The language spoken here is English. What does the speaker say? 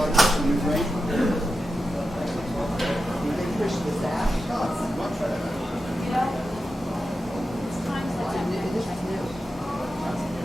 start with some new grain. You can push the sash. No, it's much better. You know, it's times that This is new.